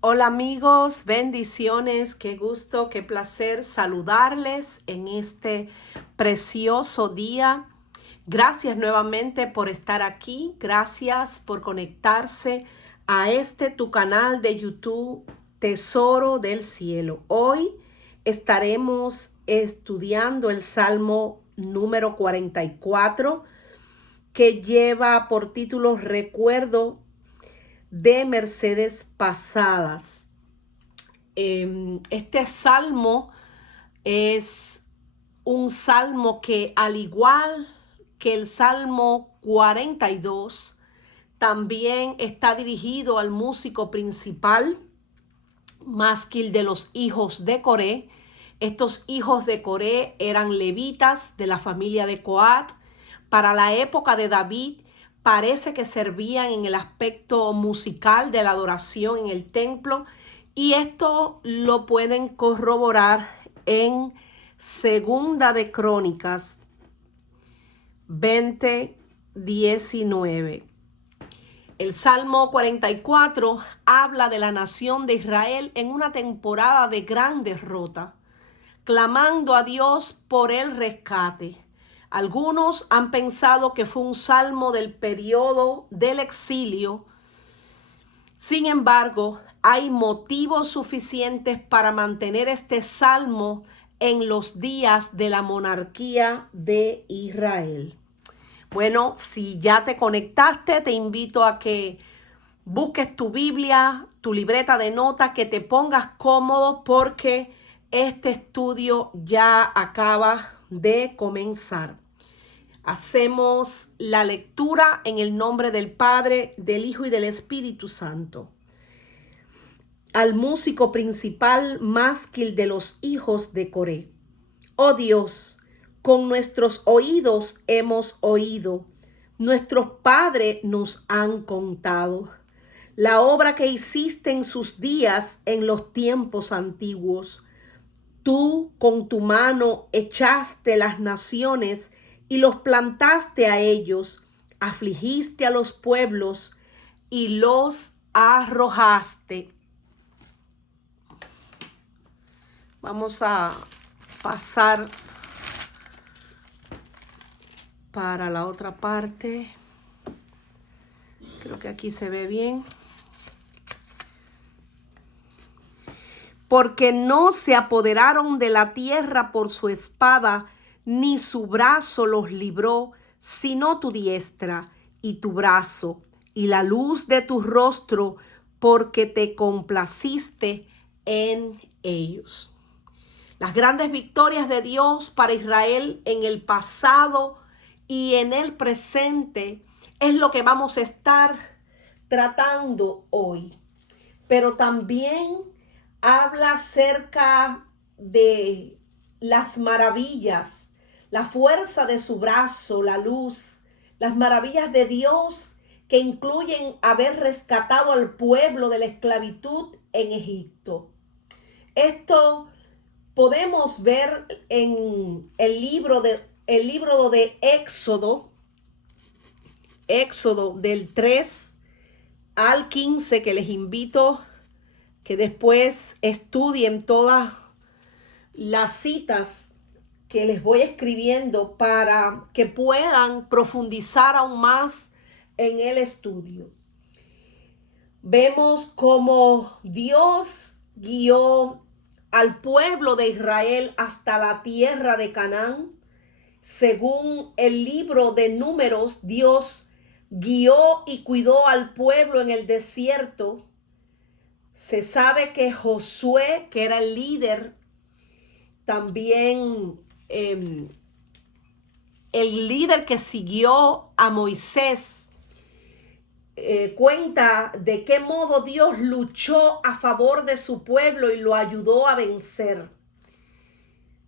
Hola amigos, bendiciones, qué gusto, qué placer saludarles en este precioso día. Gracias nuevamente por estar aquí, gracias por conectarse a este tu canal de YouTube, Tesoro del Cielo. Hoy estaremos estudiando el Salmo número 44 que lleva por título Recuerdo de Mercedes Pasadas. Este salmo es un salmo que, al igual que el Salmo 42, también está dirigido al músico principal, másquil de los hijos de Coré. Estos hijos de Coré eran levitas de la familia de Coat. Para la época de David, parece que servían en el aspecto musical de la adoración en el templo, y esto lo pueden corroborar en Segunda de Crónicas 20:19. El Salmo 44 habla de la nación de Israel en una temporada de gran derrota, clamando a Dios por el rescate. Algunos han pensado que fue un salmo del periodo del exilio. Sin embargo, hay motivos suficientes para mantener este salmo en los días de la monarquía de Israel. Bueno, si ya te conectaste, te invito a que busques tu Biblia, tu libreta de notas, que te pongas cómodo porque este estudio ya acaba de comenzar. Hacemos la lectura en el nombre del Padre, del Hijo y del Espíritu Santo. Al músico principal, másquil de los hijos de Coré. Oh Dios, con nuestros oídos hemos oído, nuestros padres nos han contado la obra que hiciste en sus días en los tiempos antiguos. Tú con tu mano echaste las naciones y los plantaste a ellos, afligiste a los pueblos y los arrojaste. Vamos a pasar para la otra parte. Creo que aquí se ve bien. Porque no se apoderaron de la tierra por su espada, ni su brazo los libró, sino tu diestra y tu brazo, y la luz de tu rostro, porque te complaciste en ellos. Las grandes victorias de Dios para Israel en el pasado y en el presente es lo que vamos a estar tratando hoy. Pero también habla acerca de las maravillas, la fuerza de su brazo, la luz, las maravillas de Dios que incluyen haber rescatado al pueblo de la esclavitud en Egipto. Esto podemos ver en el libro de Éxodo del 3 al 15, que les invito que después estudien todas las citas que les voy escribiendo para que puedan profundizar aún más en el estudio. Vemos cómo Dios guió al pueblo de Israel hasta la tierra de Canaán. Según el libro de Números, Dios guió y cuidó al pueblo en el desierto. Se sabe que Josué, que era el líder, también el líder que siguió a Moisés, cuenta de qué modo Dios luchó a favor de su pueblo y lo ayudó a vencer.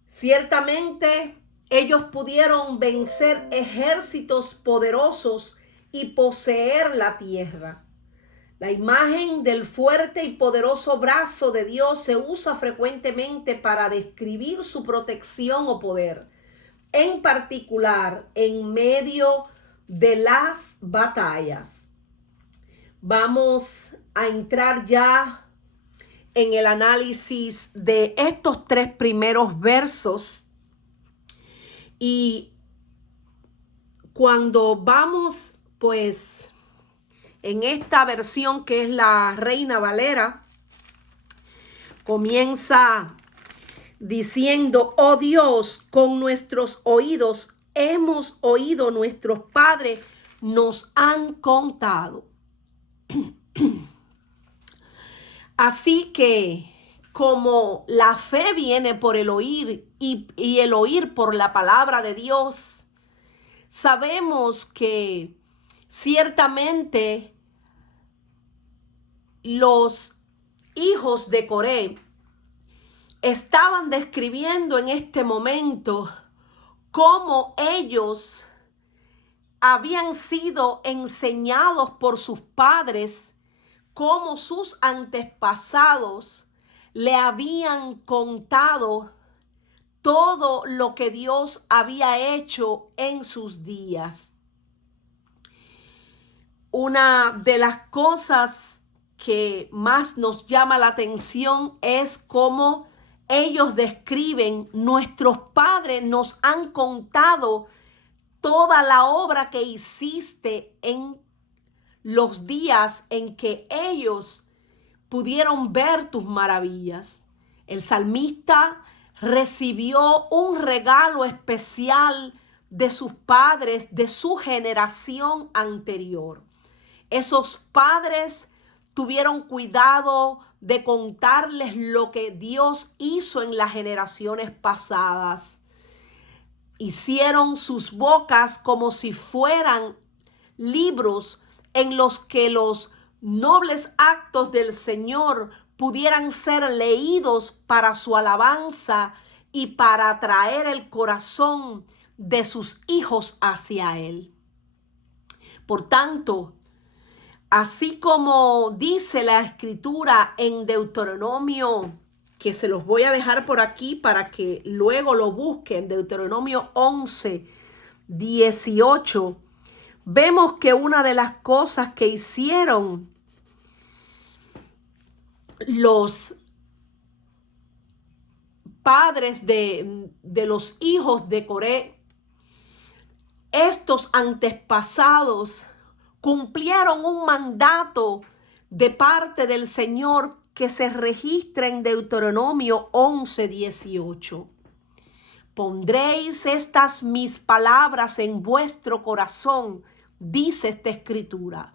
Ciertamente ellos pudieron vencer ejércitos poderosos y poseer la tierra. La imagen del fuerte y poderoso brazo de Dios se usa frecuentemente para describir su protección o poder, en particular en medio de las batallas. Vamos a entrar ya en el análisis de estos 3 primeros versos. Y cuando vamos, pues, en esta versión que es la Reina Valera, comienza diciendo: oh Dios, con nuestros oídos hemos oído, nuestros padres nos han contado. Así que como la fe viene por el oír y el oír por la palabra de Dios, sabemos que ciertamente los hijos de Coré estaban describiendo en este momento cómo ellos habían sido enseñados por sus padres, cómo sus antepasados le habían contado todo lo que Dios había hecho en sus días. Una de las cosas que más nos llama la atención es cómo ellos describen: nuestros padres nos han contado toda la obra que hiciste en los días en que ellos pudieron ver tus maravillas. El salmista recibió un regalo especial de sus padres, de su generación anterior. Esos padres tuvieron cuidado de contarles lo que Dios hizo en las generaciones pasadas. Hicieron sus bocas como si fueran libros en los que los nobles actos del Señor pudieran ser leídos para su alabanza y para atraer el corazón de sus hijos hacia Él. Por tanto, así como dice la Escritura en Deuteronomio, que se los voy a dejar por aquí para que luego lo busquen, Deuteronomio 11, 18, vemos que una de las cosas que hicieron los padres de los hijos de Coré, estos antepasados, cumplieron un mandato de parte del Señor que se registra en Deuteronomio 11, 18. Pondréis estas mis palabras en vuestro corazón, dice esta escritura,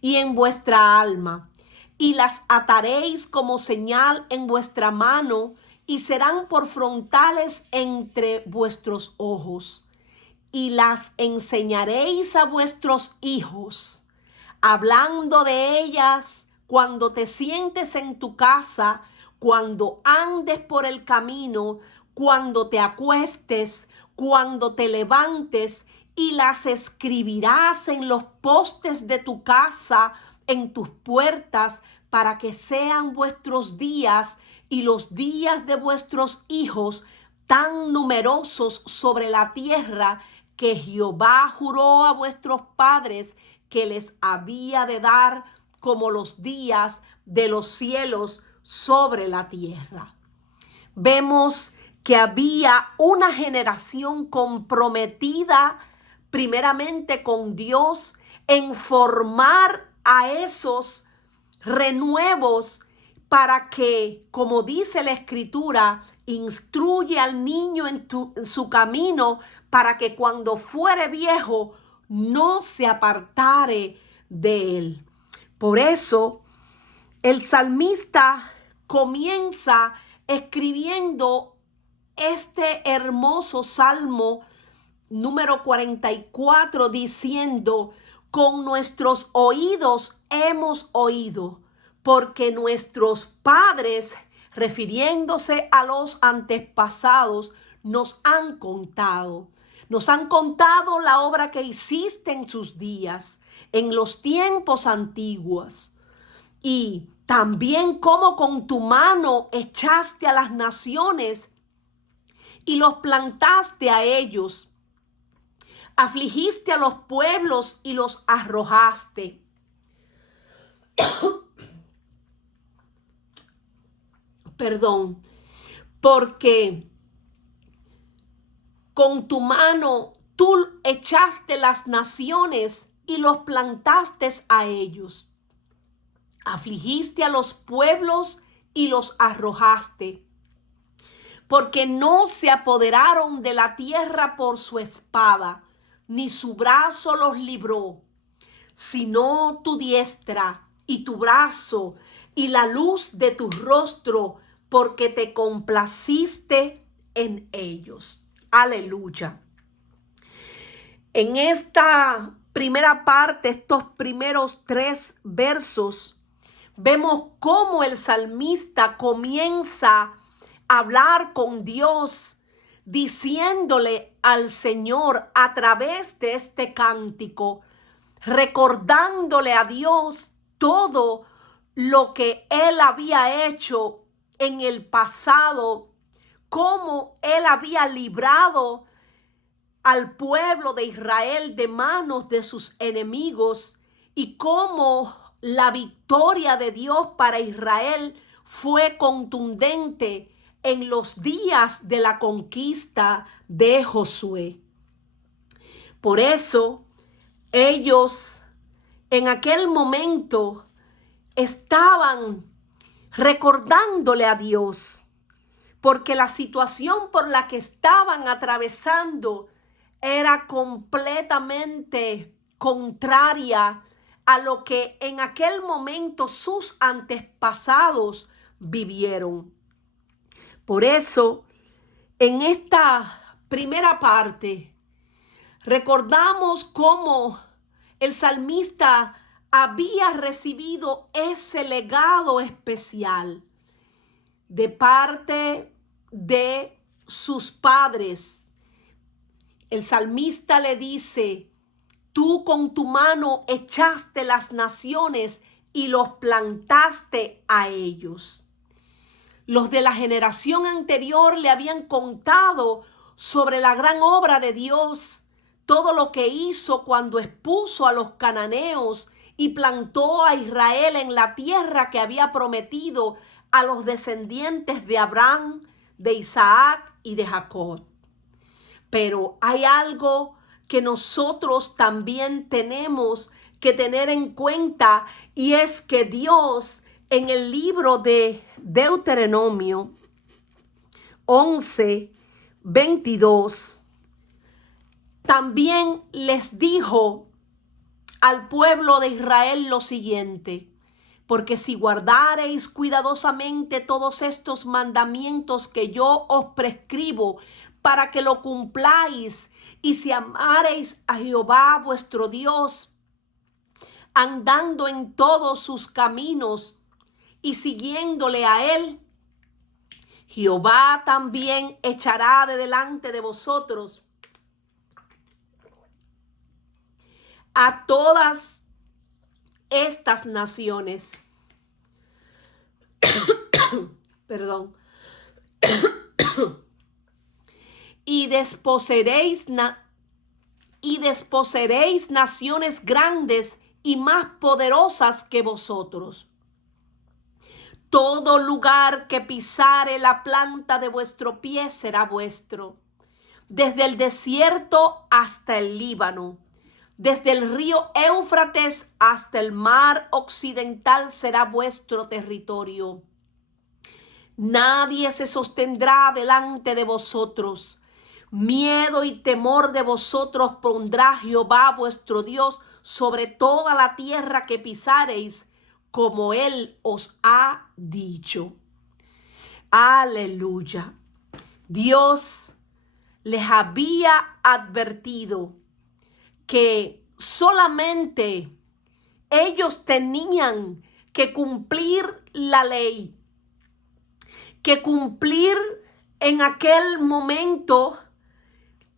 y en vuestra alma, y las ataréis como señal en vuestra mano, y serán por frontales entre vuestros ojos, y las enseñaréis a vuestros hijos, hablando de ellas cuando te sientes en tu casa, cuando andes por el camino, cuando te acuestes, cuando te levantes, y las escribirás en los postes de tu casa, en tus puertas, para que sean vuestros días y los días de vuestros hijos tan numerosos sobre la tierra que Jehová juró a vuestros padres que les había de dar, como los días de los cielos sobre la tierra. Vemos que había una generación comprometida primeramente con Dios en formar a esos renuevos para que, como dice la Escritura, instruye al niño en su camino, para que cuando fuere viejo no se apartare de él. Por eso el salmista comienza escribiendo este hermoso salmo número 44 diciendo: con nuestros oídos hemos oído, porque nuestros padres, refiriéndose a los antepasados, nos han contado. Nos han contado la obra que hiciste en sus días, en los tiempos antiguos. Y también cómo con tu mano echaste a las naciones y los plantaste a ellos. Afligiste a los pueblos y los arrojaste. perdón, porque con tu mano tú echaste las naciones y los plantaste a ellos. Afligiste a los pueblos y los arrojaste, porque no se apoderaron de la tierra por su espada, ni su brazo los libró, sino tu diestra y tu brazo y la luz de tu rostro, porque te complaciste en ellos. Aleluya. En esta primera parte, estos primeros 3 versos, vemos cómo el salmista comienza a hablar con Dios, diciéndole al Señor a través de este cántico, recordándole a Dios todo lo que Él había hecho en el pasado, cómo Él había librado al pueblo de Israel de manos de sus enemigos y cómo la victoria de Dios para Israel fue contundente en los días de la conquista de Josué. Por eso ellos en aquel momento estaban recordándole a Dios, porque la situación por la que estaban atravesando era completamente contraria a lo que en aquel momento sus antepasados vivieron. Por eso, en esta primera parte, recordamos cómo el salmista había recibido ese legado especial de parte de sus padres. El salmista le dice, tú con tu mano echaste las naciones y los plantaste a ellos. Los de la generación anterior le habían contado sobre la gran obra de Dios, todo lo que hizo cuando expuso a los cananeos y plantó a Israel en la tierra que había prometido a los descendientes de Abraham, de Isaac y de Jacob. Pero hay algo que nosotros también tenemos que tener en cuenta, y es que Dios en el libro de Deuteronomio 11:22 también les dijo al pueblo de Israel lo siguiente: porque si guardareis cuidadosamente todos estos mandamientos que yo os prescribo para que lo cumpláis, y si amareis a Jehová vuestro Dios, andando en todos sus caminos y siguiéndole a él, Jehová también echará de delante de vosotros a todas estas naciones. Perdón. Y desposeeréis naciones grandes y más poderosas que vosotros. Todo lugar que pisare la planta de vuestro pie será vuestro, desde el desierto hasta el Líbano, desde el río Éufrates hasta el mar occidental será vuestro territorio. Nadie se sostendrá delante de vosotros. Miedo y temor de vosotros pondrá Jehová vuestro Dios sobre toda la tierra que pisareis, como Él os ha dicho. Aleluya. Dios les había advertido que solamente ellos tenían que cumplir la ley, que cumplir en aquel momento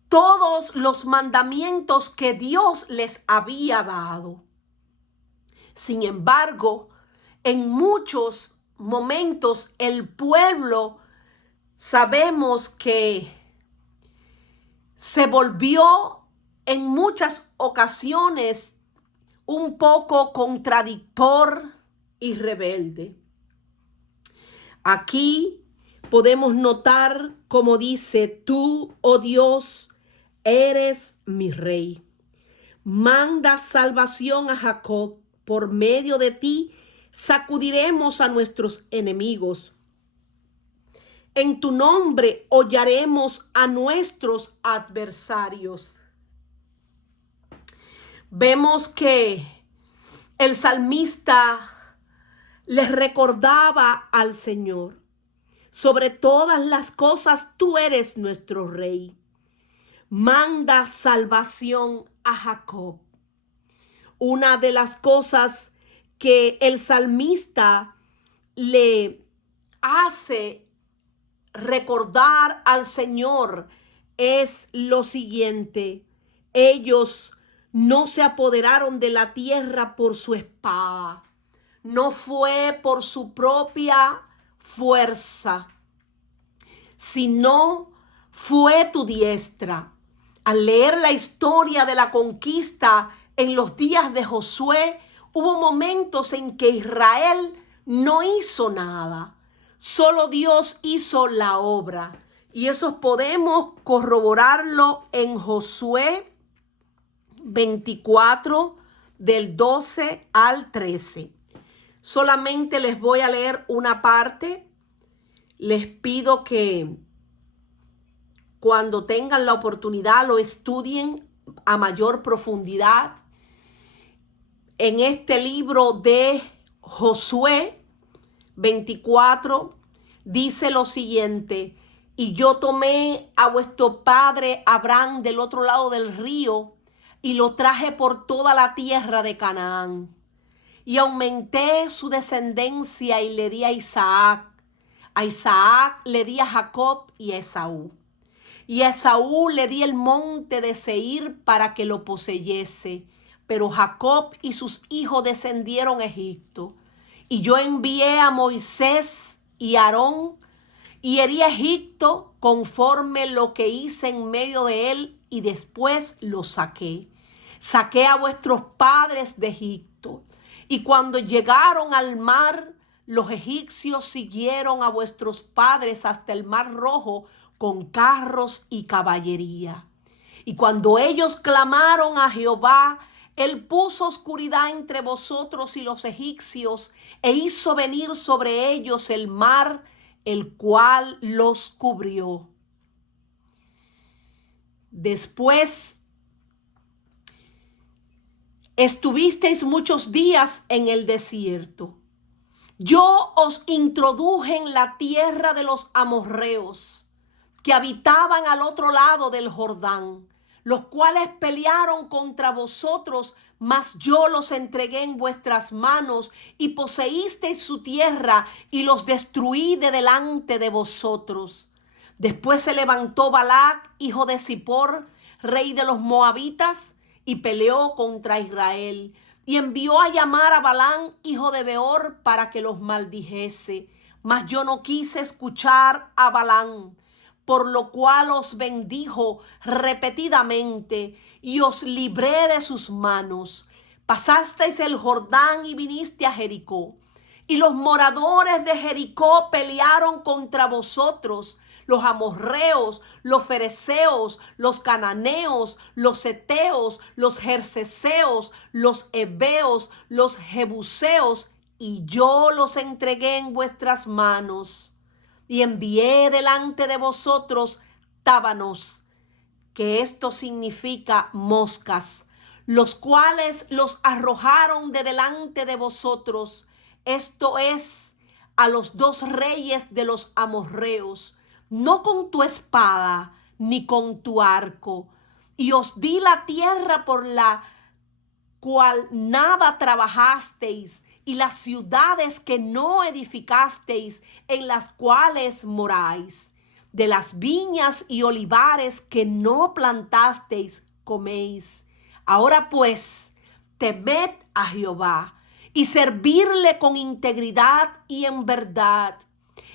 todos los mandamientos que Dios les había dado. Sin embargo, en muchos momentos el pueblo sabemos que se volvió en muchas ocasiones un poco contradictor y rebelde. Aquí podemos notar como dice: tú, oh Dios, eres mi rey. Manda salvación a Jacob. Por medio de ti sacudiremos a nuestros enemigos. En tu nombre hollaremos a nuestros adversarios. Vemos que el salmista les recordaba al Señor: sobre todas las cosas tú eres nuestro rey. Manda salvación a Jacob. Una de las cosas que el salmista le hace recordar al Señor es lo siguiente: ellos no se apoderaron de la tierra por su espada, no fue por su propia fuerza, sino fue tu diestra. Al leer la historia de la conquista en los días de Josué, hubo momentos en que Israel no hizo nada. Solo Dios hizo la obra. Y eso podemos corroborarlo en Josué 24, del 12 al 13. Solamente les voy a leer una parte. Les pido que cuando tengan la oportunidad lo estudien a mayor profundidad. En este libro de Josué 24 dice lo siguiente: y yo tomé a vuestro padre Abraham del otro lado del río y lo traje por toda la tierra de Canaán. Y aumenté su descendencia y le di a Isaac. A Isaac le di a Jacob y a Esaú. Y a Esaú le di el monte de Seir para que lo poseyese. Pero Jacob y sus hijos descendieron a Egipto. Y yo envié a Moisés y Aarón y herí a Egipto conforme lo que hice en medio de él, y después lo saqué. Saqué a vuestros padres de Egipto. Y cuando llegaron al mar, los egipcios siguieron a vuestros padres hasta el mar Rojo con carros y caballería. Y cuando ellos clamaron a Jehová, él puso oscuridad entre vosotros y los egipcios, e hizo venir sobre ellos el mar, el cual los cubrió. Después estuvisteis muchos días en el desierto. Yo os introduje en la tierra de los amorreos, que habitaban al otro lado del Jordán, los cuales pelearon contra vosotros, mas yo los entregué en vuestras manos, y poseísteis su tierra, y los destruí de delante de vosotros. Después se levantó Balac, hijo de Zippor, rey de los moabitas, y peleó contra Israel, y envió a llamar a Balaam, hijo de Beor, para que los maldijese. Mas yo no quise escuchar a Balaam, por lo cual os bendijo repetidamente y os libré de sus manos. Pasasteis el Jordán y viniste a Jericó. Y los moradores de Jericó pelearon contra vosotros, los amorreos, los fereceos, los cananeos, los heteos, los gerseseos, los heveos, los jebuseos, y yo los entregué en vuestras manos. Y envié delante de vosotros tábanos, que esto significa moscas, los cuales los arrojaron de delante de vosotros, esto es, a los dos reyes de los amorreos, no con tu espada ni con tu arco. Y os di la tierra por la cual nada trabajasteis, y las ciudades que no edificasteis, en las cuales moráis. De las viñas y olivares que no plantasteis, coméis. Ahora pues, temed a Jehová y servirle con integridad y en verdad.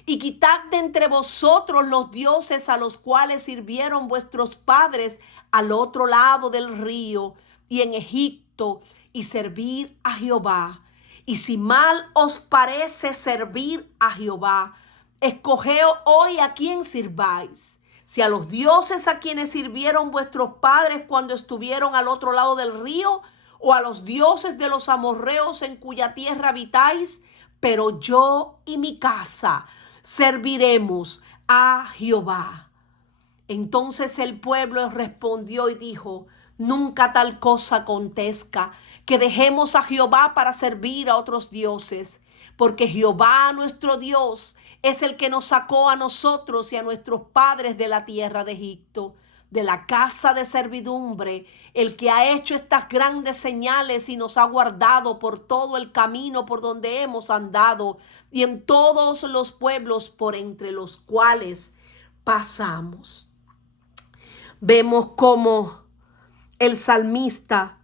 Y quitad de entre vosotros los dioses a los cuales sirvieron vuestros padres al otro lado del río y en Egipto, y servir a Jehová. Y si mal os parece servir a Jehová, escogeos hoy a quién sirváis. Si a los dioses a quienes sirvieron vuestros padres cuando estuvieron al otro lado del río, o a los dioses de los amorreos en cuya tierra habitáis, pero yo y mi casa serviremos a Jehová. Entonces el pueblo respondió y dijo: nunca tal cosa acontezca, que dejemos a Jehová para servir a otros dioses, porque Jehová nuestro Dios es el que nos sacó a nosotros y a nuestros padres de la tierra de Egipto, de la casa de servidumbre, el que ha hecho estas grandes señales y nos ha guardado por todo el camino por donde hemos andado y en todos los pueblos por entre los cuales pasamos. Vemos cómo el salmista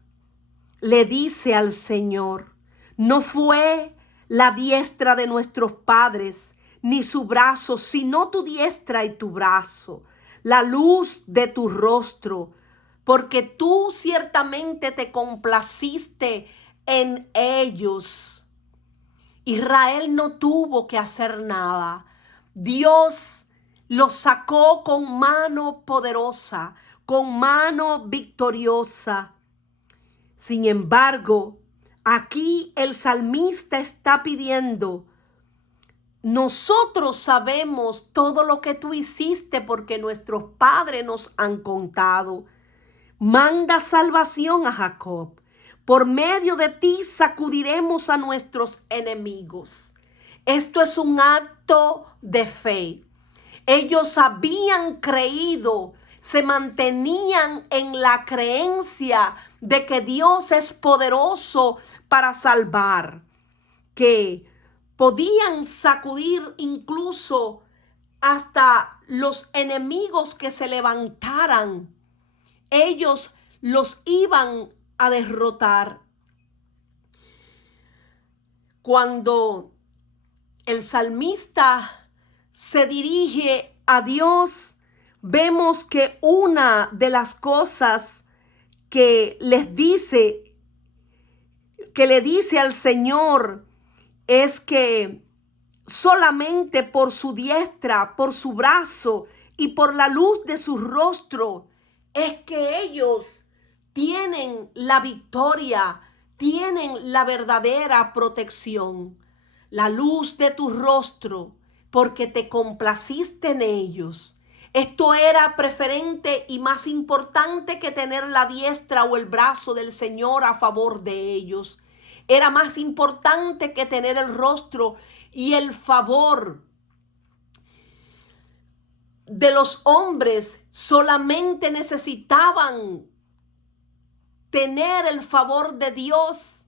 le dice al Señor: no fue la diestra de nuestros padres, ni su brazo, sino tu diestra y tu brazo, la luz de tu rostro, porque tú ciertamente te complaciste en ellos. Israel no tuvo que hacer nada. Dios los sacó con mano poderosa, con mano victoriosa. Sin embargo, aquí el salmista está pidiendo: nosotros sabemos todo lo que tú hiciste porque nuestros padres nos han contado. Manda salvación a Jacob. Por medio de ti sacudiremos a nuestros enemigos. Esto es un acto de fe. Ellos habían creído, se mantenían en la creencia de que Dios es poderoso para salvar, que podían sacudir incluso hasta los enemigos que se levantaran. Ellos los iban a derrotar. Cuando el salmista se dirige a Dios, vemos que una de las cosas que le dice al Señor es que solamente por su diestra, por su brazo y por la luz de su rostro es que ellos tienen la victoria, tienen la verdadera protección. La luz de tu rostro, porque te complaciste en ellos. Esto era preferente y más importante que tener la diestra o el brazo del Señor a favor de ellos. Era más importante que tener el rostro y el favor de los hombres. Solamente necesitaban tener el favor de Dios,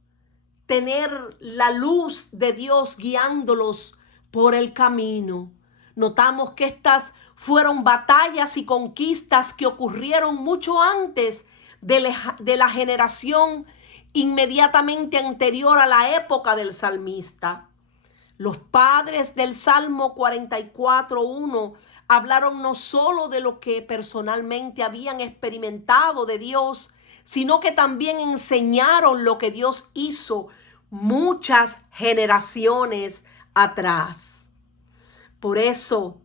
tener la luz de Dios guiándolos por el camino. Notamos que estas fueron batallas y conquistas que ocurrieron mucho antes de la generación inmediatamente anterior a la época del salmista. Los padres del Salmo 44:1 hablaron no solo de lo que personalmente habían experimentado de Dios, sino que también enseñaron lo que Dios hizo muchas generaciones atrás. Por eso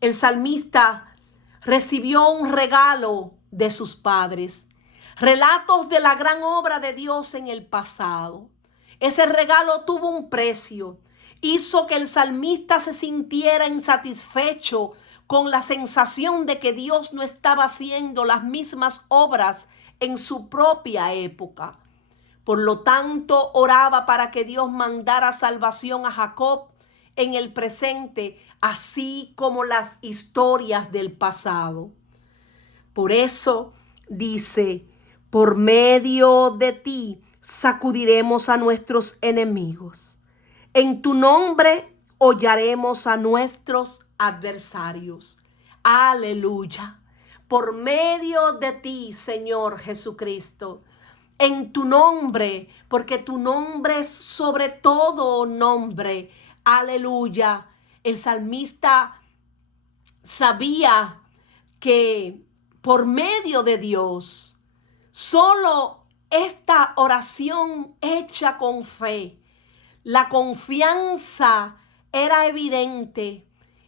el salmista recibió un regalo de sus padres, relatos de la gran obra de Dios en el pasado. Ese regalo tuvo un precio, hizo que el salmista se sintiera insatisfecho con la sensación de que Dios no estaba haciendo las mismas obras en su propia época. Por lo tanto, oraba para que Dios mandara salvación a Jacob en el presente, así como las historias del pasado. Por eso dice: por medio de ti sacudiremos a nuestros enemigos. En tu nombre hollaremos a nuestros adversarios. Aleluya. Por medio de ti, Señor Jesucristo, en tu nombre, porque tu nombre es sobre todo nombre. Aleluya. El salmista sabía que por medio de Dios, solo esta oración hecha con fe, la confianza era evidente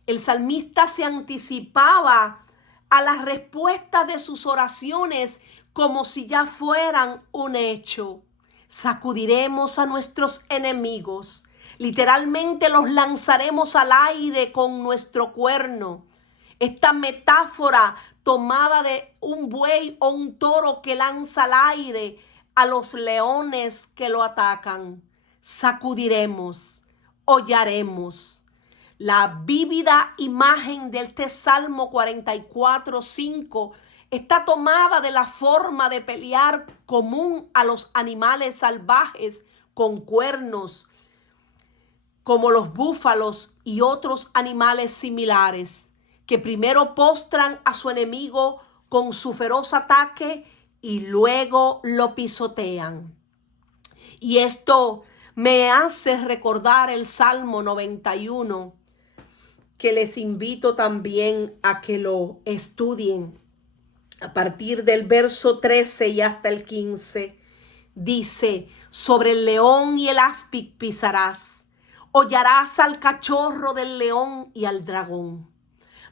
El salmista se anticipaba a las respuestas de sus oraciones como si ya fueran un hecho. Sacudiremos a nuestros enemigos. Literalmente los lanzaremos al aire con nuestro cuerno. Esta metáfora tomada de un buey o un toro que lanza al aire a los leones que lo atacan. Sacudiremos, hollaremos. La vívida imagen de este Salmo 44:5 está tomada de la forma de pelear común a los animales salvajes con cuernos, como los búfalos y otros animales similares, que primero postran a su enemigo con su feroz ataque y luego lo pisotean. Y esto me hace recordar el Salmo 91, que les invito también a que lo estudien. A partir del verso 13 y hasta el 15, dice: sobre el león y el áspid pisarás, hollarás al cachorro del león y al dragón.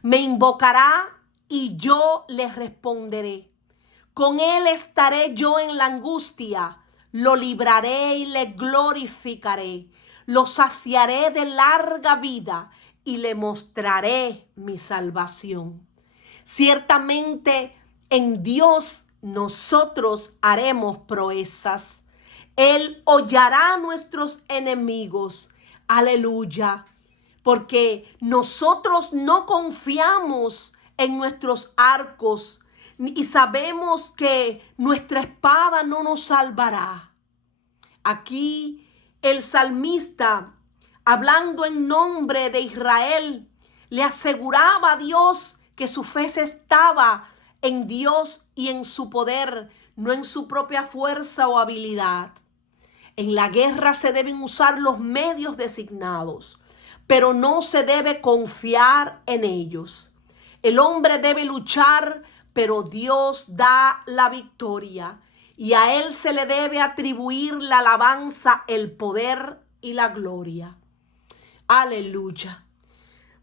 Me invocará y yo le responderé. Con él estaré yo en la angustia, lo libraré y le glorificaré. Lo saciaré de larga vida y le mostraré mi salvación. Ciertamente en Dios nosotros haremos proezas. Él hollará a nuestros enemigos. Aleluya. Porque nosotros no confiamos en nuestros arcos y sabemos que nuestra espada no nos salvará. Aquí el salmista, hablando en nombre de Israel, le aseguraba a Dios que su fe estaba en Dios y en su poder, no en su propia fuerza o habilidad. En la guerra se deben usar los medios designados, pero no se debe confiar en ellos. El hombre debe luchar, pero Dios da la victoria y a Él se le debe atribuir la alabanza, el poder y la gloria. Aleluya.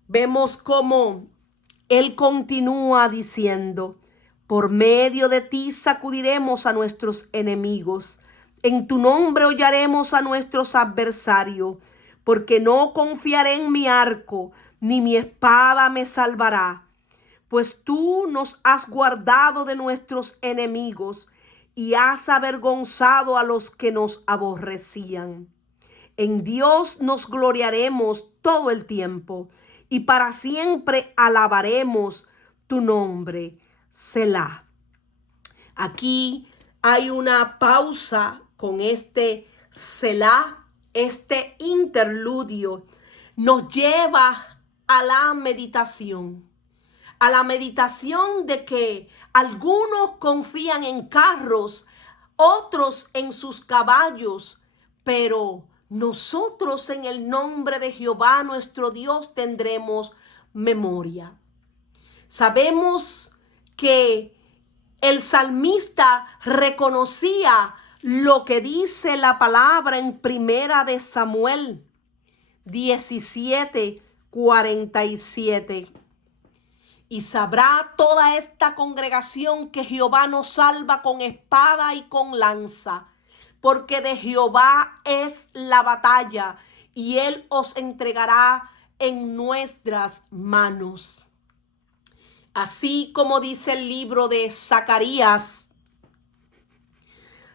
Vemos cómo Él continúa diciendo: por medio de ti sacudiremos a nuestros enemigos. En tu nombre hollaremos a nuestros adversarios, porque no confiaré en mi arco, ni mi espada me salvará. Pues tú nos has guardado de nuestros enemigos y has avergonzado a los que nos aborrecían. En Dios nos gloriaremos todo el tiempo y para siempre alabaremos tu nombre. Selah. Aquí hay una pausa con este Selah. Este interludio nos lleva a la meditación. A la meditación de que algunos confían en carros, otros en sus caballos, pero nosotros en el nombre de Jehová nuestro Dios tendremos memoria. Sabemos que el salmista reconocía lo que dice la palabra en Primera de Samuel 17:47. Y sabrá toda esta congregación que Jehová nos salva con espada y con lanza, porque de Jehová es la batalla y Él os entregará en nuestras manos. Así como dice el libro de Zacarías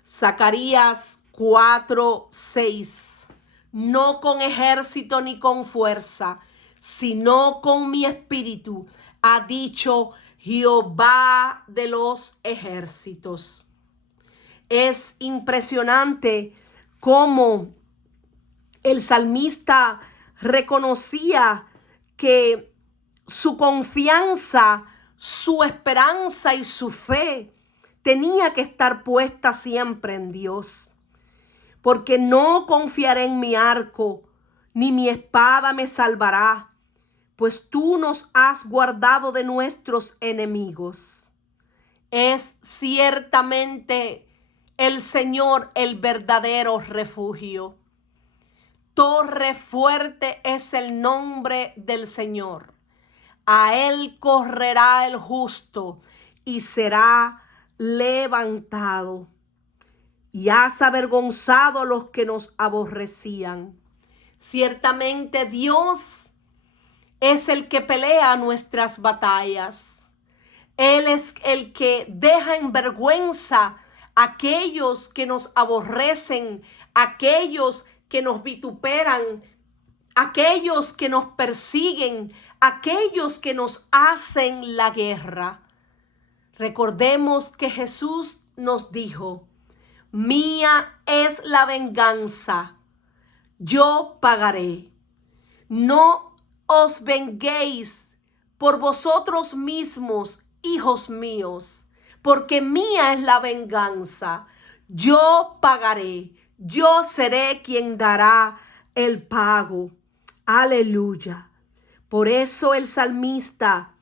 4:6, no con ejército ni con fuerza, sino con mi espíritu, ha dicho Jehová de los ejércitos. Es impresionante cómo el salmista reconocía que su confianza, su esperanza y su fe tenía que estar puesta siempre en Dios. Porque no confiaré en mi arco, ni mi espada me salvará, pues tú nos has guardado de nuestros enemigos. Es ciertamente el Señor el verdadero refugio. Torre fuerte es el nombre del Señor. A él correrá el justo y será levantado. Y has avergonzado a los que nos aborrecían. Ciertamente Dios es el que pelea nuestras batallas. Él es el que deja en vergüenza a aquellos que nos aborrecen, aquellos que nos vituperan, aquellos que nos persiguen, aquellos que nos hacen la guerra. Recordemos que Jesús nos dijo: mía es la venganza, yo pagaré. No os venguéis por vosotros mismos, hijos míos, porque mía es la venganza, yo pagaré, yo seré quien dará el pago. Aleluya. Por eso el salmista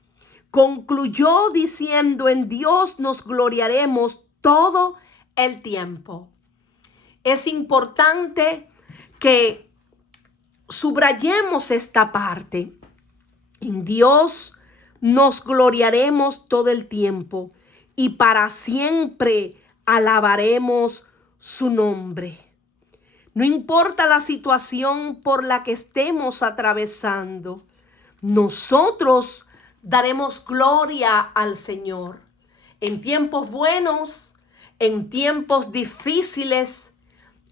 concluyó diciendo: en Dios nos gloriaremos todo el tiempo. Es importante que subrayemos esta parte. En Dios nos gloriaremos todo el tiempo y para siempre alabaremos su nombre. No importa la situación por la que estemos atravesando, nosotros daremos gloria al Señor. En tiempos buenos, en tiempos difíciles,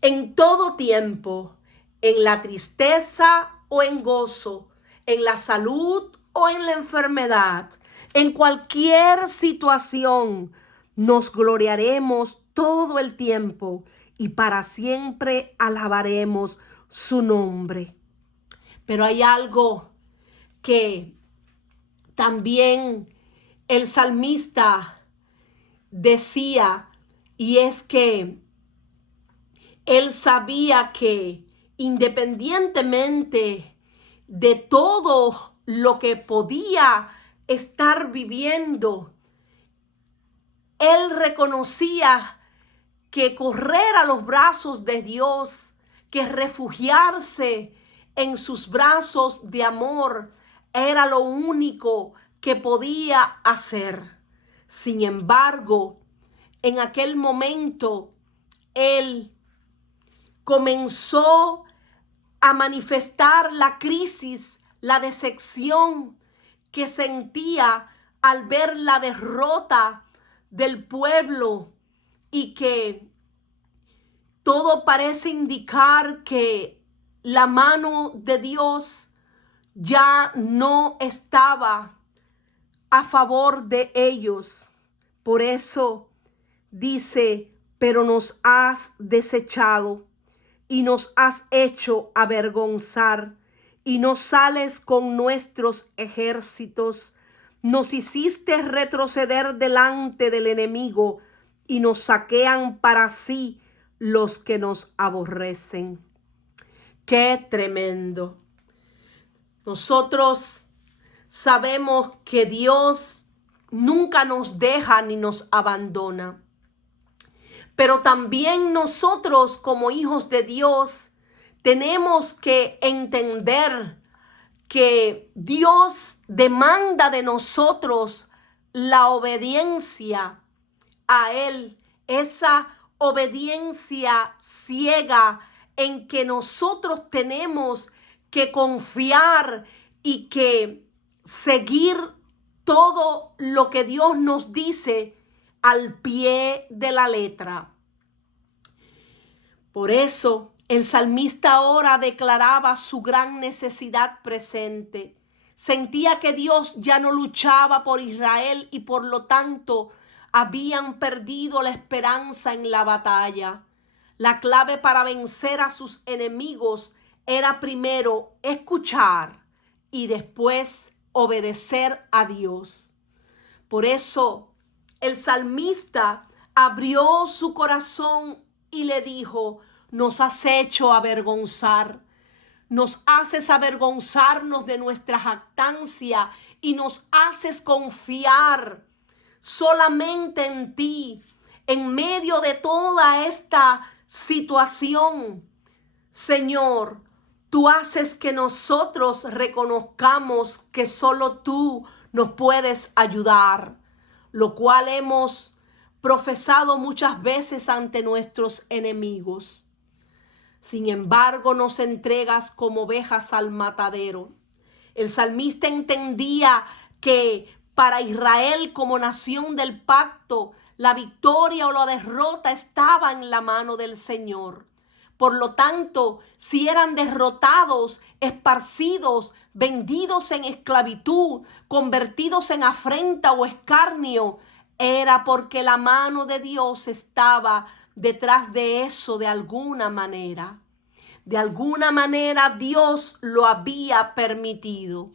en todo tiempo, en la tristeza o en gozo, en la salud o en la enfermedad, en cualquier situación, nos gloriaremos todo el tiempo y para siempre alabaremos su nombre. Pero hay algo que también el salmista decía, y es que él sabía que independientemente de todo lo que podía estar viviendo, él reconocía que correr a los brazos de Dios, que refugiarse en sus brazos de amor, era lo único que podía hacer. Sin embargo, en aquel momento, él comenzó a manifestar la crisis, la decepción que sentía al ver la derrota del pueblo y que todo parece indicar que la mano de Dios ya no estaba a favor de ellos. Por eso dice: pero nos has desechado y nos has hecho avergonzar y no sales con nuestros ejércitos. Nos hiciste retroceder delante del enemigo y nos saquean para sí los que nos aborrecen. ¡Qué tremendo! Nosotros sabemos que Dios nunca nos deja ni nos abandona. Pero también nosotros como hijos de Dios tenemos que entender que Dios demanda de nosotros la obediencia a Él, esa obediencia ciega en que nosotros tenemos que confiar y que seguir todo lo que Dios nos dice al pie de la letra. Por eso el salmista ahora declaraba su gran necesidad presente. Sentía que Dios ya no luchaba por Israel y por lo tanto habían perdido la esperanza en la batalla. La clave para vencer a sus enemigos era primero escuchar y después obedecer a Dios. Por eso el salmista abrió su corazón y le dijo: nos has hecho avergonzar, nos haces avergonzarnos de nuestra jactancia y nos haces confiar solamente en ti en medio de toda esta situación. Señor, Tú haces que nosotros reconozcamos que solo tú nos puedes ayudar, lo cual hemos profesado muchas veces ante nuestros enemigos. Sin embargo, nos entregas como ovejas al matadero. El salmista entendía que para Israel como nación del pacto, la victoria o la derrota estaba en la mano del Señor. Por lo tanto, si eran derrotados, esparcidos, vendidos en esclavitud, convertidos en afrenta o escarnio, era porque la mano de Dios estaba detrás de eso de alguna manera. De alguna manera Dios lo había permitido.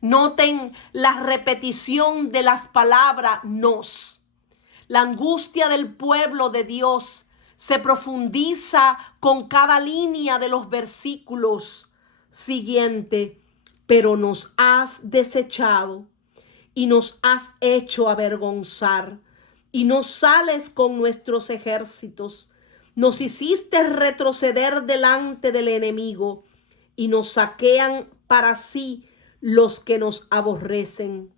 Noten la repetición de las palabras nos. La angustia del pueblo de Dios se profundiza con cada línea de los versículos siguientes. Pero nos has desechado y nos has hecho avergonzar y no sales con nuestros ejércitos. Nos hiciste retroceder delante del enemigo y nos saquean para sí los que nos aborrecen.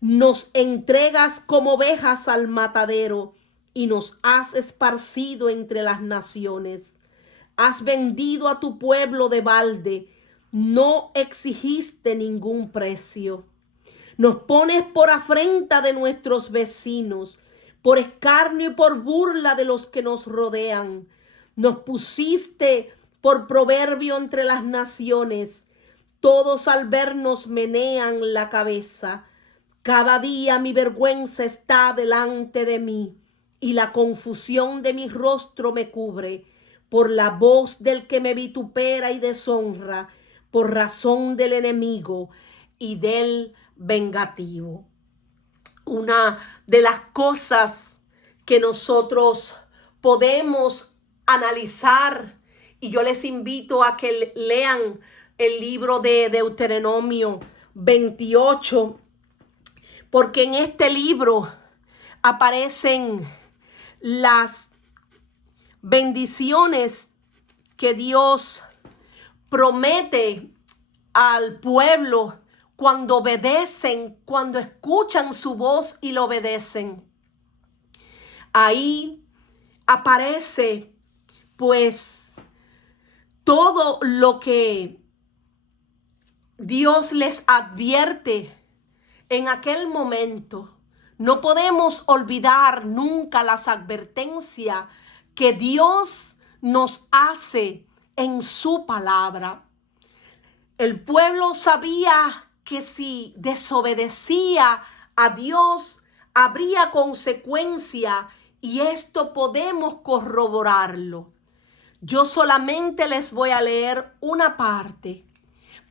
Nos entregas como ovejas al matadero y nos has esparcido entre las naciones. Has vendido a tu pueblo de balde, no exigiste ningún precio. Nos pones por afrenta de nuestros vecinos, por escarnio y por burla de los que nos rodean. Nos pusiste por proverbio entre las naciones. Todos al vernos menean la cabeza. Cada día mi vergüenza está delante de mí y la confusión de mi rostro me cubre por la voz del que me vitupera y deshonra, por razón del enemigo y del vengativo. Una de las cosas que nosotros podemos analizar, y yo les invito a que lean el libro de Deuteronomio 28, porque en este libro aparecen las bendiciones que Dios promete al pueblo cuando obedecen, cuando escuchan su voz y lo obedecen. Ahí aparece pues todo lo que Dios les advierte en aquel momento. No podemos olvidar nunca las advertencias que Dios nos hace en su palabra. El pueblo sabía que si desobedecía a Dios habría consecuencia, y esto podemos corroborarlo. Yo solamente les voy a leer una parte.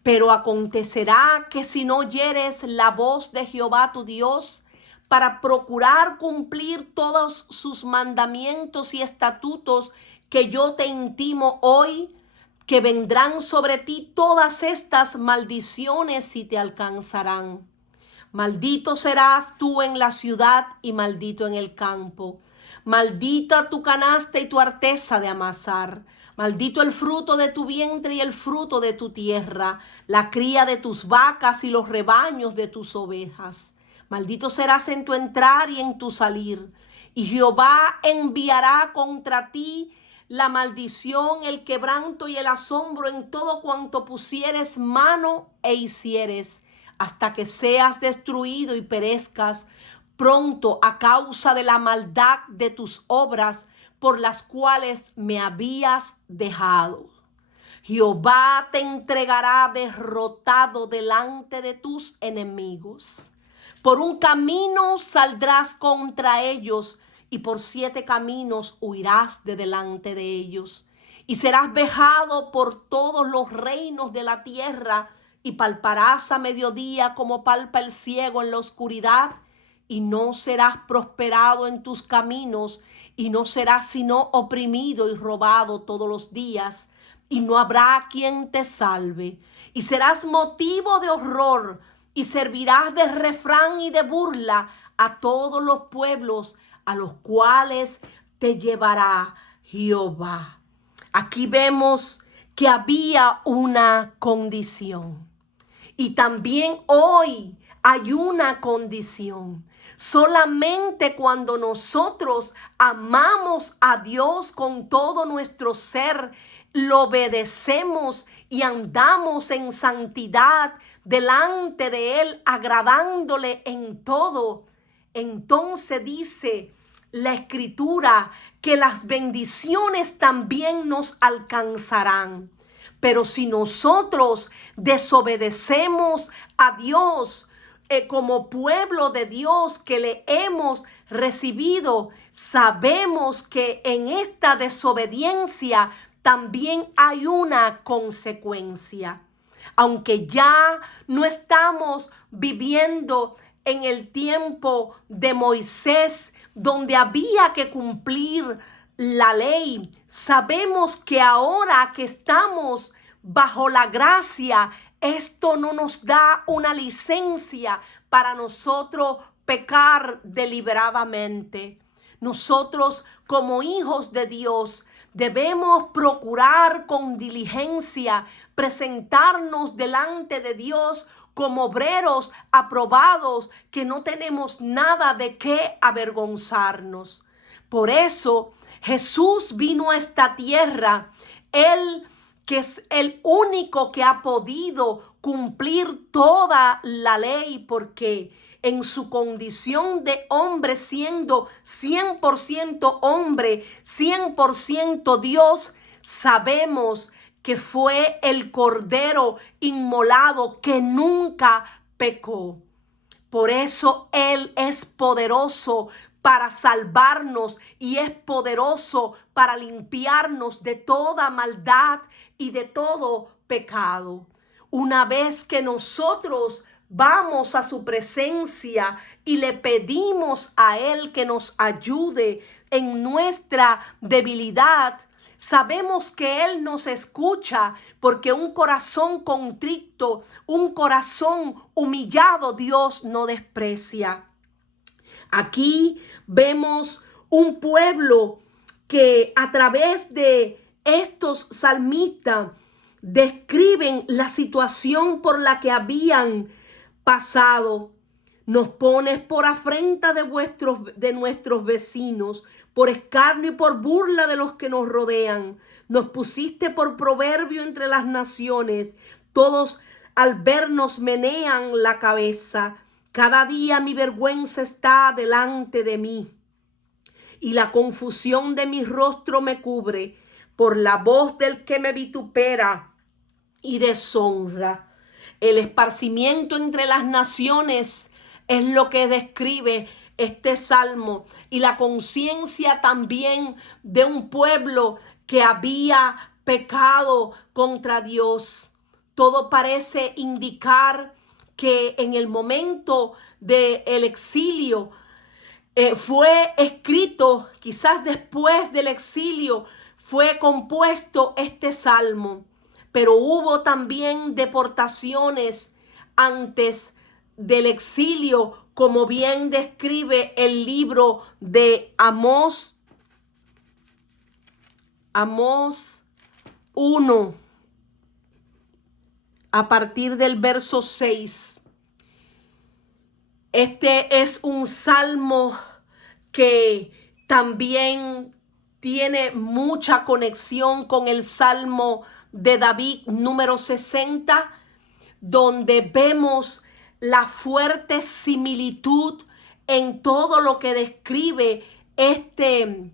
Pero acontecerá que si no oyeres la voz de Jehová tu Dios para procurar cumplir todos sus mandamientos y estatutos que yo te intimo hoy, que vendrán sobre ti todas estas maldiciones y te alcanzarán. Maldito serás tú en la ciudad y maldito en el campo. Maldita tu canasta y tu arteza de amasar. Maldito el fruto de tu vientre y el fruto de tu tierra, la cría de tus vacas y los rebaños de tus ovejas. Maldito serás en tu entrar y en tu salir. Y Jehová enviará contra ti la maldición, el quebranto y el asombro en todo cuanto pusieres mano e hicieres, hasta que seas destruido y perezcas pronto a causa de la maldad de tus obras por las cuales me habías dejado. Jehová te entregará derrotado delante de tus enemigos. Por un camino saldrás contra ellos y por 7 caminos huirás de delante de ellos. Y serás vejado por todos los reinos de la tierra y palparás a mediodía como palpa el ciego en la oscuridad, y no serás prosperado en tus caminos, y no serás sino oprimido y robado todos los días, y no habrá quien te salve. Y serás motivo de horror, y servirás de refrán y de burla a todos los pueblos a los cuales te llevará Jehová. Aquí vemos que había una condición. Y también hoy hay una condición. Solamente cuando nosotros amamos a Dios con todo nuestro ser, lo obedecemos y andamos en santidad delante de Él, agradándole en todo, entonces dice la Escritura que las bendiciones también nos alcanzarán. Pero si nosotros desobedecemos a Dios, como pueblo de Dios que le hemos recibido, sabemos que en esta desobediencia también hay una consecuencia. Aunque ya no estamos viviendo en el tiempo de Moisés, donde había que cumplir la ley, sabemos que ahora que estamos bajo la gracia, esto no nos da una licencia para nosotros pecar deliberadamente. Nosotros, como hijos de Dios, debemos procurar con diligencia presentarnos delante de Dios como obreros aprobados, que no tenemos nada de qué avergonzarnos. Por eso Jesús vino a esta tierra, Él que es el único que ha podido cumplir toda la ley, porque en su condición de hombre, siendo 100% hombre, 100% Dios, sabemos que fue el Cordero inmolado que nunca pecó. Por eso Él es poderoso para salvarnos y es poderoso para limpiarnos de toda maldad y de todo pecado. Una vez que nosotros vamos a su presencia y le pedimos a Él que nos ayude en nuestra debilidad, sabemos que Él nos escucha, porque un corazón contrito, un corazón humillado, Dios no desprecia. Aquí vemos un pueblo que a través de estos salmistas describen la situación por la que habían pasado. Nos pones por afrenta de nuestros vecinos, por escarnio y por burla de los que nos rodean. Nos pusiste por proverbio entre las naciones. Todos al vernos menean la cabeza. Cada día mi vergüenza está delante de mí, y la confusión de mi rostro me cubre por la voz del que me vitupera y deshonra. El esparcimiento entre las naciones es lo que describe este salmo, y la conciencia también de un pueblo que había pecado contra Dios. Todo parece indicar que en el momento del exilio fue escrito, quizás después del exilio fue compuesto este salmo, pero hubo también deportaciones antes del exilio, como bien describe el libro de Amós 1, a partir del verso 6. Este es un salmo que también tiene mucha conexión con el salmo de David número 60, donde vemos la fuerte similitud en todo lo que describe este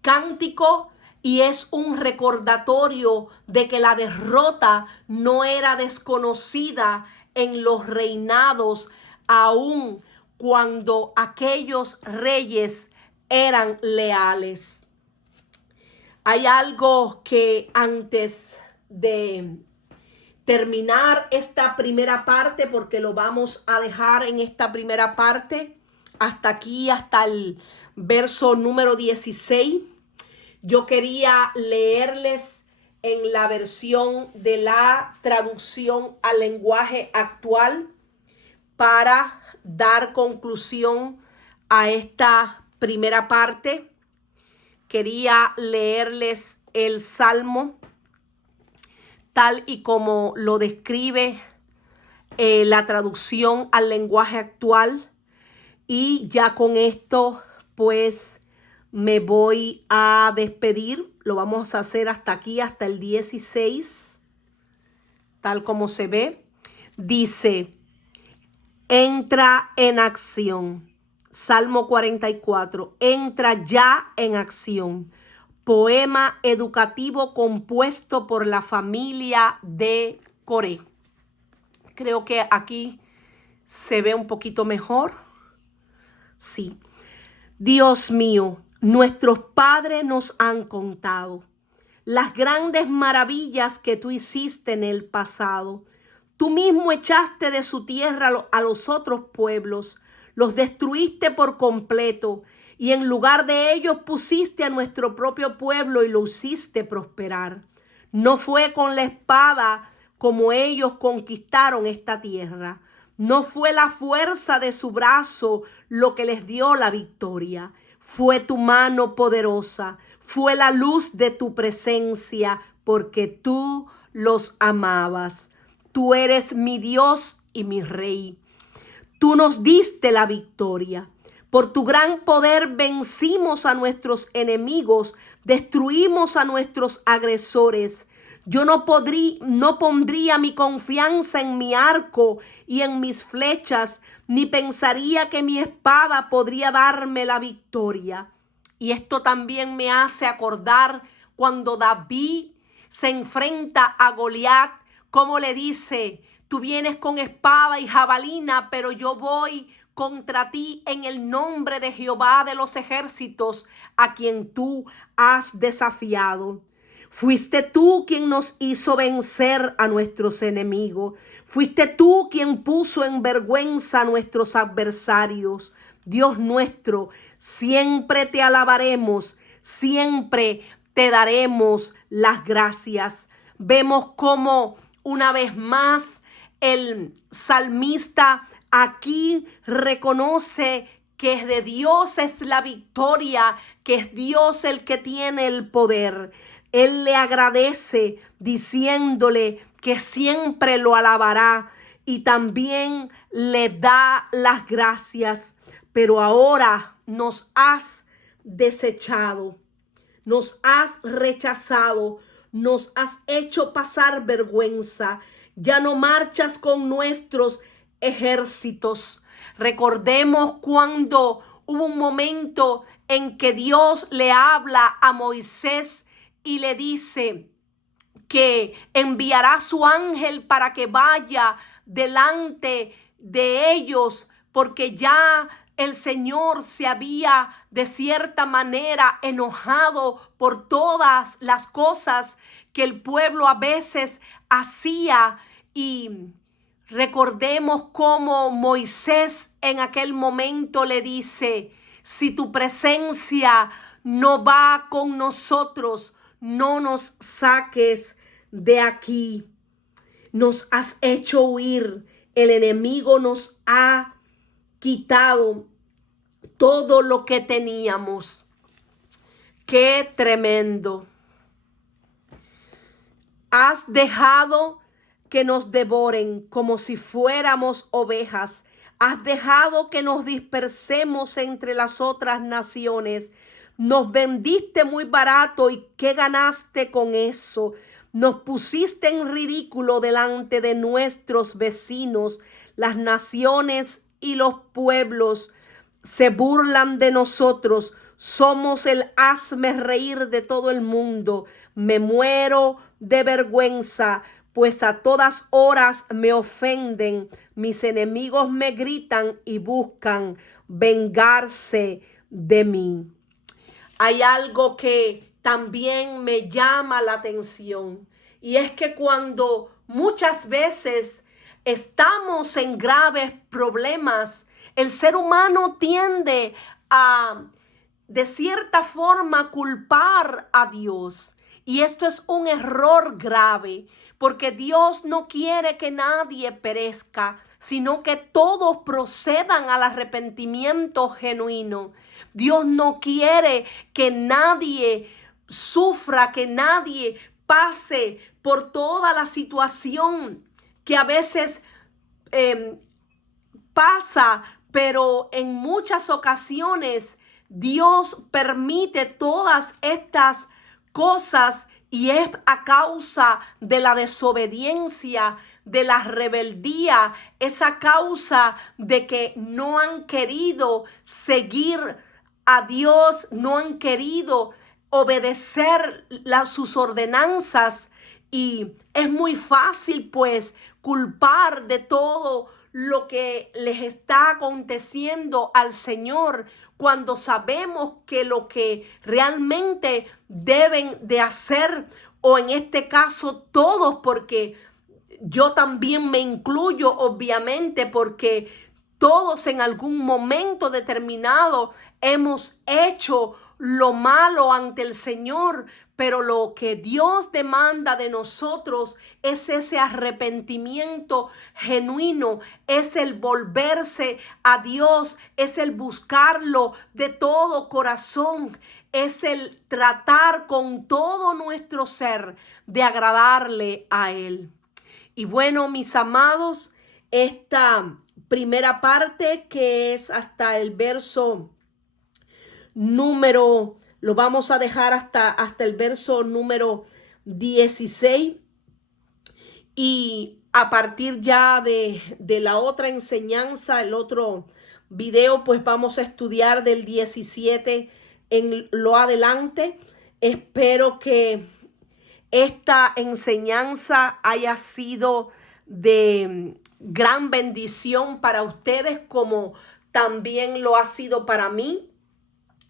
cántico, y es un recordatorio de que la derrota no era desconocida en los reinados, aun cuando aquellos reyes eran leales. Hay algo que antes de terminar esta primera parte, porque lo vamos a dejar en esta primera parte hasta aquí, hasta el verso número 16, yo quería leerles en la versión de la traducción al lenguaje actual para dar conclusión a esta primera parte. Quería leerles el Salmo tal y como lo describe la traducción al lenguaje actual. Y ya con esto, pues, me voy a despedir. Lo vamos a hacer hasta aquí, hasta el 16, tal como se ve. Dice, entra en acción. Salmo 44, entra ya en acción. Poema educativo compuesto por la familia de Coré. Creo que aquí se ve un poquito mejor. Sí. Dios mío, nuestros padres nos han contado las grandes maravillas que tú hiciste en el pasado. Tú mismo echaste de su tierra a los otros pueblos, los destruiste por completo y en lugar de ellos pusiste a nuestro propio pueblo y lo hiciste prosperar. No fue con la espada como ellos conquistaron esta tierra. No fue la fuerza de su brazo lo que les dio la victoria. Fue tu mano poderosa, fue la luz de tu presencia, porque tú los amabas. Tú eres mi Dios y mi Rey. Tú nos diste la victoria. Por tu gran poder vencimos a nuestros enemigos, destruimos a nuestros agresores. Yo no pondría mi confianza en mi arco y en mis flechas, ni pensaría que mi espada podría darme la victoria. Y esto también me hace acordar cuando David se enfrenta a Goliat, como le dice, tú vienes con espada y jabalina, pero yo voy contra ti en el nombre de Jehová de los ejércitos, a quien tú has desafiado. Fuiste tú quien nos hizo vencer a nuestros enemigos. Fuiste tú quien puso en vergüenza a nuestros adversarios. Dios nuestro, siempre te alabaremos, siempre te daremos las gracias. Vemos cómo una vez más el salmista aquí reconoce que es de Dios es la victoria, que es Dios el que tiene el poder. Él le agradece diciéndole que siempre lo alabará y también le da las gracias. Pero ahora nos has desechado, nos has rechazado, nos has hecho pasar vergüenza. Ya no marchas con nuestros ejércitos. Recordemos cuando hubo un momento en que Dios le habla a Moisés y le dice que enviará su ángel para que vaya delante de ellos, porque ya el Señor se había de cierta manera enojado por todas las cosas que el pueblo a veces hacía. Y recordemos cómo Moisés en aquel momento le dice, si tu presencia no va con nosotros, no nos saques de aquí. Nos has hecho huir. El enemigo nos ha quitado todo lo que teníamos. Qué tremendo. Has dejado que nos devoren como si fuéramos ovejas. Has dejado que nos dispersemos entre las otras naciones. Nos vendiste muy barato y ¿qué ganaste con eso? Nos pusiste en ridículo delante de nuestros vecinos. Las naciones y los pueblos se burlan de nosotros. Somos el hazme reír de todo el mundo. Me muero de vergüenza, pues a todas horas me ofenden. Mis enemigos me gritan y buscan vengarse de mí. Hay algo que también me llama la atención, y es que cuando muchas veces estamos en graves problemas, el ser humano tiende a, de cierta forma, culpar a Dios. Y esto es un error grave, porque Dios no quiere que nadie perezca, sino que todos procedan al arrepentimiento genuino. Dios no quiere que nadie sufra, que nadie pase por toda la situación que a veces pasa, pero en muchas ocasiones Dios permite todas estas cosas y es a causa de la desobediencia, de la rebeldía, es a causa de que no han querido seguir a Dios, no han querido obedecer sus ordenanzas, y es muy fácil pues culpar de todo lo que les está aconteciendo al Señor, cuando sabemos que lo que realmente deben de hacer, o en este caso todos, porque yo también me incluyo obviamente, porque todos en algún momento determinado hemos hecho lo malo ante el Señor, pero lo que Dios demanda de nosotros es ese arrepentimiento genuino, es el volverse a Dios, es el buscarlo de todo corazón, es el tratar con todo nuestro ser de agradarle a Él. Y bueno, mis amados, esta primera parte, que es hasta el verso lo vamos a dejar hasta el verso número 16, y a partir ya de la otra enseñanza, el otro video, pues vamos a estudiar del 17 en lo adelante. Espero que esta enseñanza haya sido de gran bendición para ustedes, como también lo ha sido para mí.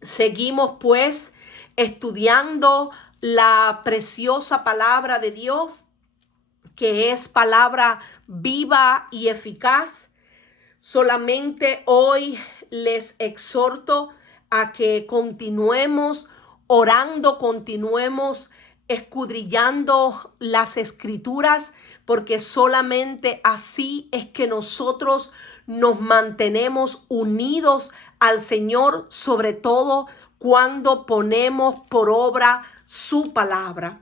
Seguimos pues estudiando la preciosa palabra de Dios, que es palabra viva y eficaz. Solamente hoy les exhorto a que continuemos orando, continuemos escudriñando las Escrituras, porque solamente así es que nosotros nos mantenemos unidos al Señor, sobre todo cuando ponemos por obra su palabra.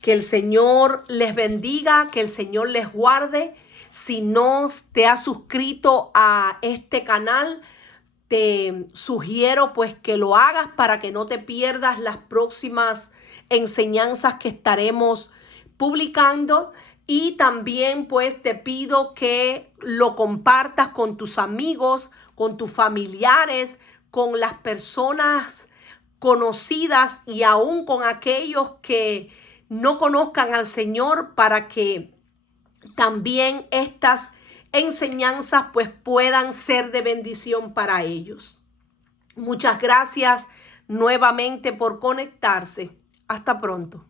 Que el Señor les bendiga, que el Señor les guarde. Si no te has suscrito a este canal, te sugiero pues que lo hagas para que no te pierdas las próximas enseñanzas que estaremos publicando. Y también pues te pido que lo compartas con tus amigos, con tus familiares, con las personas conocidas y aún con aquellos que no conozcan al Señor, para que también estas enseñanzas pues puedan ser de bendición para ellos. Muchas gracias nuevamente por conectarse. Hasta pronto.